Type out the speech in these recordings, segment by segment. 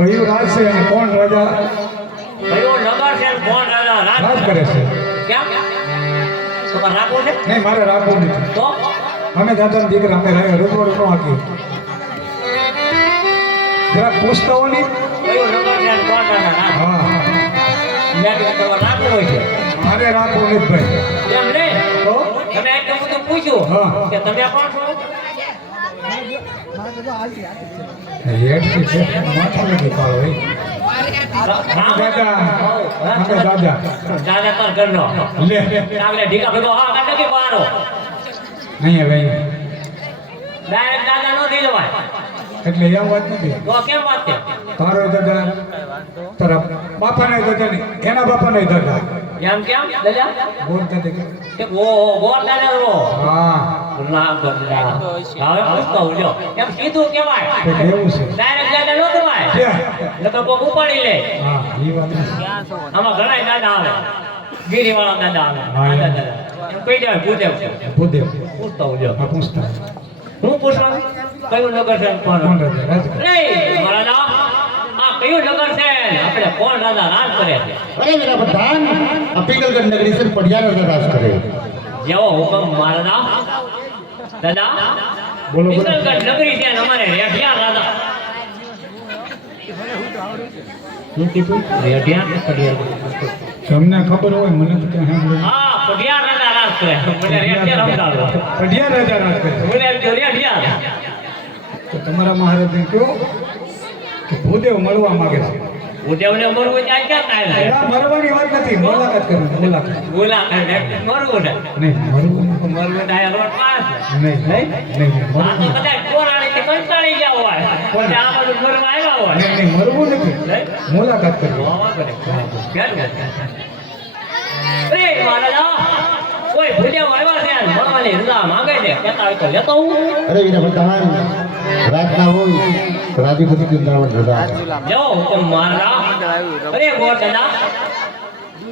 કયું રાજ છે અને કોણ રાજા? કયો નગર છે ને કોણ રાજા? રાજ કરે છે. કેમ? તમારે રાખવું છે? નહીં મારે રાખવું નથી. તો? અમે દાદા દીકરા અમે રહ્યા રજવાડું ન હાકી જરાક પૂછતા હો ને. કયો નગર છે ને કોણ રાજા? હા રાખવું હોય છે. મારે રાખવું નથી ભાઈ. એમ નહીં તો? તમે એટલું બધું પૂછ્યું. કે તમે કોણ છો? હેડથી માથું નથી પાડો દાદા. દાદા લે. ઢીકા ભેગો હા કે ભાઈ ડાયરેક્ટ દાદા નો એટલે એમ વાત નથી. તો કેમ વાત છે? તારો દાદા તારા બાપાને દાદા ને એના બાપાને દાદા. એમ કેમ દાદા? બોલ દાદા કે. ઓ ગોળ દાદા હા. ના ગોળા હવે હું લ્યો. એમ સીધું કહેવાય. એવું છે. ડાયરેક્ટ દાદા નો કહેવાય. ક્યાં? નકર કોક ઉપાડી લે. હા એ વાત. આમાં ઘણા દાદા આવે. ગીરીવાળા દાદા આવે. હા, દાદા. દાદા. એમ કહી ભૂદેવ. છે ભૂદેવ પૂછતો હું લ્યો. હા પૂછતા. હું પૂછવાનું કયું નગર છે? કોણ? નહીં મહારાજા આ કયું નગર છે? આપણે કોણ રાજા? રાજ કરે. છે અરે મેરા પ્રધાન આ પિંગલગઢ નગરી રાજા રાજ કરે. જેવો હુકમ મહારાજા દાદા? બોલો, બોલો. નગરી છે ને અમારે રેઢિયા દાદા. તમને ખબર હોય મને તો ક્યાં હા પડિયા રાજા રાજ કરે. મને રેઢિયા રમદાડો પઢિયા રાજા રાજ કરે. મને રેઢિયા. તો તમારા મહારાજને કહો કે ભૂદેવ મળવા માંગે છે. ઉદેવને મરવું ત્યાં ક્યાં એના મરવાની વાત નથી મુલાકાત કરવાની મુલાકાત. મુલાકાત મરવું ને નહીં મરવું મરવું ત્યાં રોડ પાસ નહીં નહીં નહીં આ તો મરવું કદાચ ચોરાણીથી કંટાળી ગયા હોય. પણ આ બધું મરવા આવ્યા હોય. નહીં નહીં મરવું નથી. મુલાકાત કરવી વાહ, કરે. ક્યાં ગયા? અરે મહારાજા કોઈ ભૂલ્યા આવ્યા છે? મરવાની રજા માંગે છે. કેતા હોય તો લેતો હું અરે મેરા ભગવાન રાતના હોય. રાજીપતિ વૃંદાવન રજા. જો હુકમ મારા. અરે ગોર દાદા.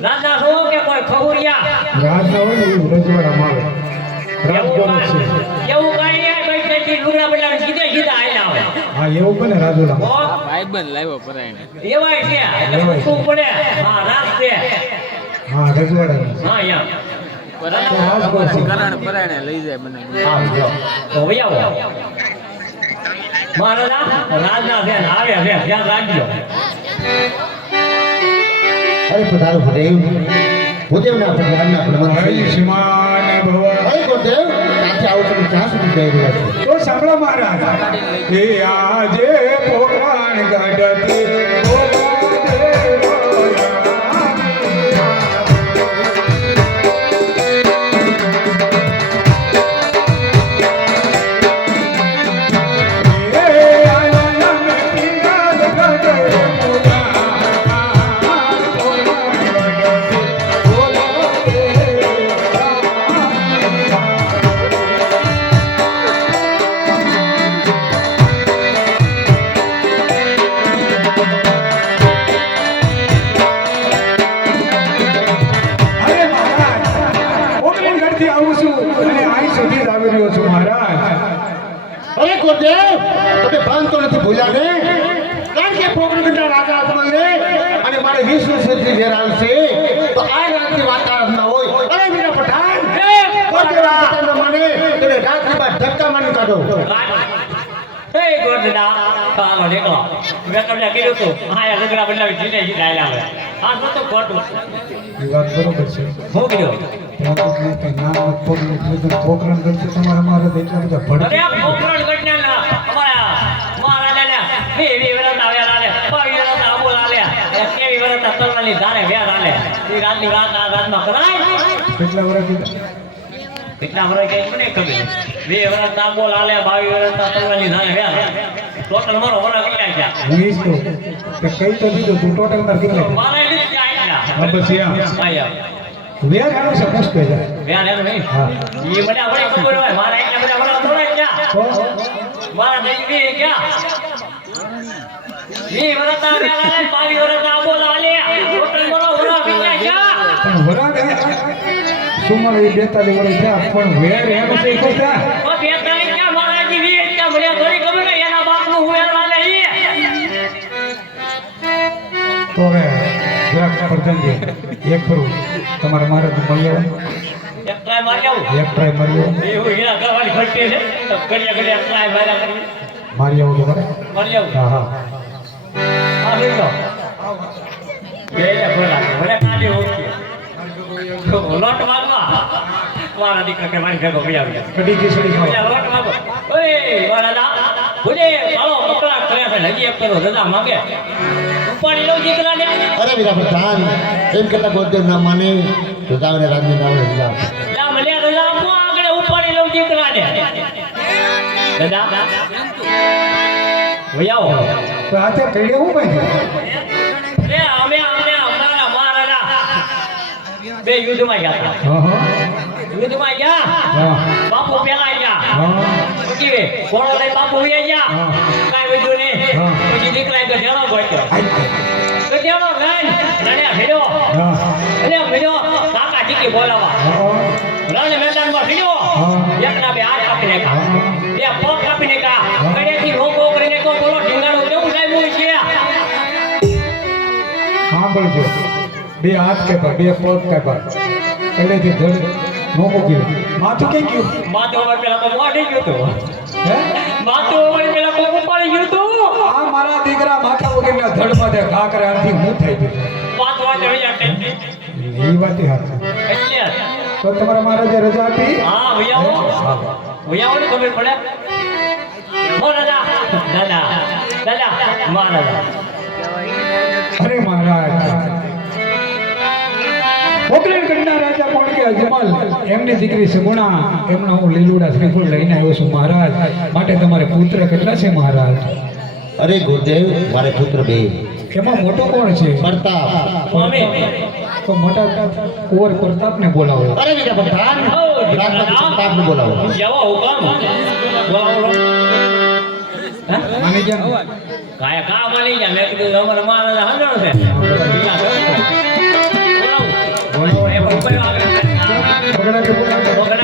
રાજા છો કે કોઈ ખગુરિયા? રાજા હોય ને એવું રજવાડામાં આવે રાજ છે કાંઈ- એવું કાંઈ નહીં, કોઈ ત્યાંથી લુગડા બદલાવીને સીધે સીધા આયલા હોય. હા એવું બને રાજવાડામાં ભાઈ બન લાવ્યો પરાયણે. એવાય છે એટલે એવાય પડે? હા રાજ છે. હા રજવાડામાં હા યા. છે. પરાયણે લઈ જાય મને હા જો તો આવો મહારાજા રાજના છે ને આવે છે ધ્યાન રાખજો. અરે પધારો ભદેવ. ભવ ગુરુદેવ ત્યાંથી આવો તમે ક્યાં સુધી જઈ રહ્યા છો? તો સાંભળો મહારાજ એ આજે પોકાણ ગઢતી ઓગણીગઢથી આવું છું. અને અહીં સુધી જ આવી રહ્યો છું મહારાજ. અરે ગુરુદેવ તમે ભાન તો નથી ભૂલ્યા ને? કારણ કે પોકરગઢના રાજા અજમલ રે અને મારે વીસ વર્ષથી ઘેર આવશે તો આ રાતની વાતાવરણ ન હોય. અરે મેરા પઠાણ ગુરુદેવ આ મને તમે રાત્રિ બાદ ધક્કા મારી કાઢો. હે ગોરધડા ચાલો નીકળો મેં તમને કીધું હતું હા રગડા બદલાવી જીને જીને આયલા આવે આ તો તો ખોટું એ વાત બરોબર છે. હું કીધું? પોકરણને કંઈ નામ જ પોકરણ પોકરણ કરશે તમારા મહારાજ એટલા બધા ભડકે. અરે આ પોકરણ ઘટના ના અમારા મહારાજાને વી વી વરસ આવ્યા લાલે બાવી વરસ આબુ લાલે કેવી વરસ તલવાની ધારે વ્યા લાલે એ રાતની રાત આ રાતમાં કરાય. કેટલા વર્ષ કીધા? કેટલા વર્ષ કઈ મને ખબર. વી વરસ આબુ લાલે બાવી વરસ તલવાની ધારે વ્યા ટોટલ મારો વરસ કેટલા ગયા હું ઈ કે કઈ તો દીધું તું? ટોટલ કેટલા એમ આયા વ્યાજ આનું છે પૂછતો જાય વ્યા એનું નહીં? હા. ઈ બધા આપણે ખબર હોય. મારા એટલા બધા વરસ થોડા ક્યાં? મારા બેન બી ક્યાં? વી વરસ આવ્યા લાલે બાવી વરસ આબુ લાલે ટોટલ મારો વરસ કેટલા ક્યાં પણ વરાગ એ બેતાલીસ વર્ષ થયા પણ વેર એમ છે તો હવે જરાક તો એક ખરું. તમારે મારે તો મળી આવે. એક ટ્રાય મારી આવું. એક ટ્રાય મારી એ એવું હીરા કરવાની ખર્ચી છે. ઘડિયા ઘડિયા ટ્રાય માર્યા કરી. મારી આવું તો મારી આવું. હા હા. હા લઈ લો બે ખોલા ભલે કાલે ઓકે લોટ મારવા મારા દીકરા કે મારી ભેગો આવી કઢી ખીચડી ગયા લોટ માગો ઓય મારા દા. ભુજે મારો કપડા કર્યા છે. હજી એક પેલો રજા માંગે. ઉપાડી લઉં દીકરાને અરે વીરા પ્રધાન એમ કરતા ગોદેવ ના માને તો તાવને રાજ્ય નામ રજા લા મળ્યા રજા આપો આગળ ઉપાડી લઉં દીકરાને દાદા? ભૈયાઓ તો તે કઈ હું ભાઈ. બે યુદ્ધમાં ગયા યુદ્ધમાં ગયા? બાપુ પેલા ગયા. પછી ઘોડો લઈ બાપુ વહી ગયા. કાંઈ વધ્યું નહીં. પછી દીકરા ગધેડો ગોત્યો. આઈ. ગધેડો લઈને રણ્યા ભીડ્યો એટલે ભીડ્યો કાકા જીકી બોલાવા રણ મેદાનમાં ભીડ્યો। એકના બે હાથ કાપ્યા બે પગ કાપ્યા પહેલેથી ધડ મોકો ગયો માથું કઈ ગયું? માથું ઉપર પેલા તો મોઢી ગયો તો હે? માથું ઉપર પેલા તો ઉપાડી ગયું હતું. આ મારા દીકરા માથા વગરના ધડ માથે ઘા કરે આથી હું થઈ ગયું? પાંચ વાગે વહી જાય એ વાત હાથ તો તમારા મહારાજે રજા આપી? હા ભૈયાઓ. હા. ભૈયાઓ ને ખબર પડે? ઓ દાદા દાદા દાદા મહારાજા. અરે મહારાજ. રાજા કોણ કે અજમલ એમની દીકરી સગુણા એમનો હું લીલુડા શ્રીફળ લઈને આવ્યો છું મહારાજ. માટે તમારે પુત્ર કેટલા છે મહારાજ? અરે ગુરુદેવ મારે પુત્ર બે. એમાં મોટો કોણ છે? પ્રતાપ. તો મોટા કુંવર પ્રતાપને બોલાવો. અરે પ્રધાન બોલાવો. જવા હુકમ. માની ગયા? કાયા કા માની જા મેં કીધું અમારા છે. પકડા